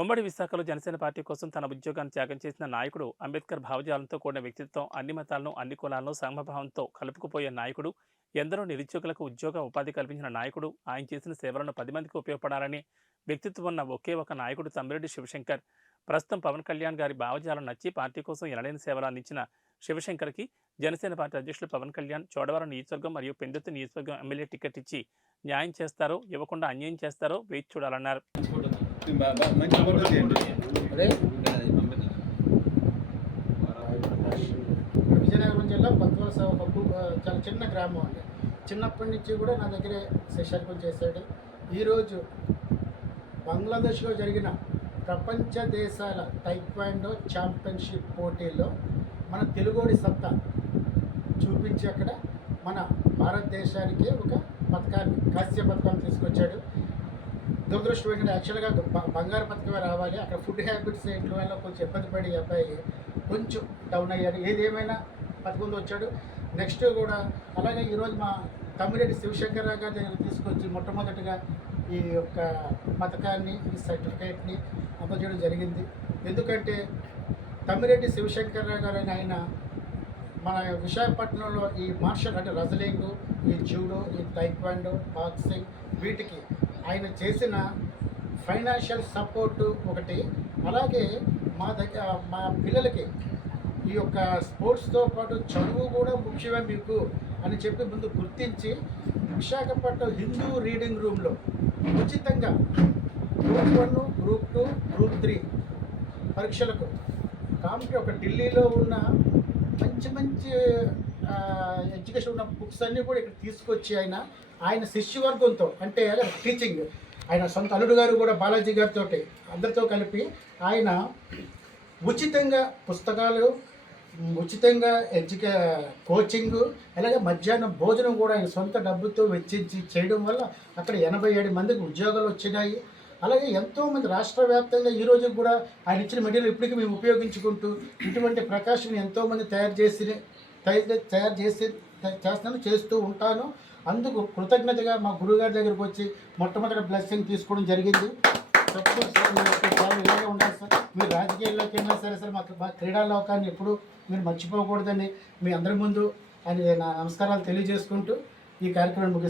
ఉమ్మడి విశాఖలో జనసేన పార్టీ కోసం తన ఉద్యోగాన్ని త్యాగం చేసిన నాయకుడు, అంబేద్కర్ భావజాలంతో కూడిన వ్యక్తిత్వం, అన్ని మతాలను, అన్ని కులాలను సమభావంతో కలుపుకుపోయే నాయకుడు, ఎందరో నిరుద్యోగులకు ఉద్యోగ ఉపాధి కల్పించిన నాయకుడు, ఆయన చేసిన సేవలను 10 మందికి ఉపయోగపడాలని వ్యక్తిత్వం ఉన్న ఒకే ఒక నాయకుడు తమ్మిరెడ్డి శివశంకర్. ప్రస్తుతం పవన్ కళ్యాణ్ గారి భావజాలం నచ్చి పార్టీ కోసం ఎనలేని సేవలు అందించిన శివశంకర్కి జనసేన పార్టీ అధ్యక్షులు పవన్ కళ్యాణ్ చోడవరం నియోజకవర్గం మరియు పెందుర్తి నియోజకవర్గం ఎమ్మెల్యే టికెట్ ఇచ్చి న్యాయం చేస్తారో, ఇవ్వకుండా అన్యాయం చేస్తారో వేచి చూడాలన్నారు. మంచి ఫోటో తీయండి. విజయనగరం జిల్లా పద్మవలస చాలా చిన్న గ్రామం అండి. చిన్నప్పటి నుంచి కూడా నా దగ్గరే శిష్యర్కం చేశాడు. ఈరోజు బంగ్లాదేశ్లో జరిగిన ప్రపంచ దేశాల టైక్వాండో ఛాంపియన్షిప్ పోటీల్లో మన తెలుగోడి సత్తా చూపించి అక్కడ మన భారతదేశానికి ఒక పథకాన్ని, కాస్య పథకాన్ని తీసుకొచ్చాడు. దురదృష్టం ఏంటంటే యాక్చువల్గా బంగారు పథకమే రావాలి. అక్కడ ఫుడ్ హ్యాబిట్స్ ఇంట్లో వల్ల కొంచెం ఇబ్బంది పడి అబ్బాయి కొంచెం డౌన్ అయ్యాడు. ఏదేమైనా పథకంతో వచ్చాడు. నెక్స్ట్ కూడా అలాగే ఈరోజు మా తమ్మిరెడ్డి శివశంకర్రావు గారి దగ్గర తీసుకొచ్చి మొట్టమొదటిగా ఈ యొక్క పథకాన్ని, ఈ సర్టిఫికేట్ని అందజేయడం జరిగింది. ఎందుకంటే తమ్మిరెడ్డి శివశంకర్రావు గారు ఆయన మన విశాఖపట్నంలో ఈ మార్షల్ అంటే రెజ్లింగ్, ఈ జూడో, ఈ టైక్వాండో, బాక్సింగ్ వీటికి ఆయన చేసిన ఫైనాన్షియల్ సపోర్టు ఒకటి. అలాగే మా పిల్లలకి ఈ యొక్క స్పోర్ట్స్తో పాటు చదువు కూడా ముఖ్యమే మీకు అని చెప్పి ముందు గుర్తించి విశాఖపట్నం హిందూ రీడింగ్ రూమ్లో ఉచితంగా గ్రూప్ 1, గ్రూప్ 2, గ్రూప్ 3 పరీక్షలకు ఒక ఢిల్లీలో ఉన్న మంచి ఎడ్యుకేషన్ ఉన్న బుక్స్ అన్నీ కూడా ఇక్కడ తీసుకొచ్చి ఆయన శిష్యవర్గంతో అంటే టీచింగ్, ఆయన సొంత అల్లుడు గారు కూడా బాలాజీ గారితో అందరితో కలిపి ఆయన ఉచితంగా పుస్తకాలు, ఉచితంగా కోచింగు, అలాగే మధ్యాహ్నం భోజనం కూడా ఆయన సొంత డబ్బుతో వెచ్చించి చేయడం వల్ల అక్కడ 87 మందికి ఉద్యోగాలు వచ్చినాయి. అలాగే ఎంతోమంది రాష్ట్ర వ్యాప్తంగా ఈరోజు కూడా ఆయన ఇచ్చిన మెటీరియల్ ఇప్పటికీ మేము ఉపయోగించుకుంటూ ఇటువంటి ప్రకాశం ఎంతోమంది తయారు చేస్తూ ఉంటాను. అందుకు కృతజ్ఞతగా మా గురువుగారి దగ్గరకు వచ్చి మొట్టమొదటి బ్లెస్సింగ్ తీసుకోవడం జరిగింది. సార్ ఇలాగే ఉండాలి సార్, మీరు రాజకీయాల్లోకి వెళ్ళినా సరే మా క్రీడా లోకాన్ని ఎప్పుడు మీరు మర్చిపోకూడదని మీ అందరి ముందు అని నా నమస్కారాలు తెలియజేసుకుంటూ ఈ కార్యక్రమం ముగిస్తాను.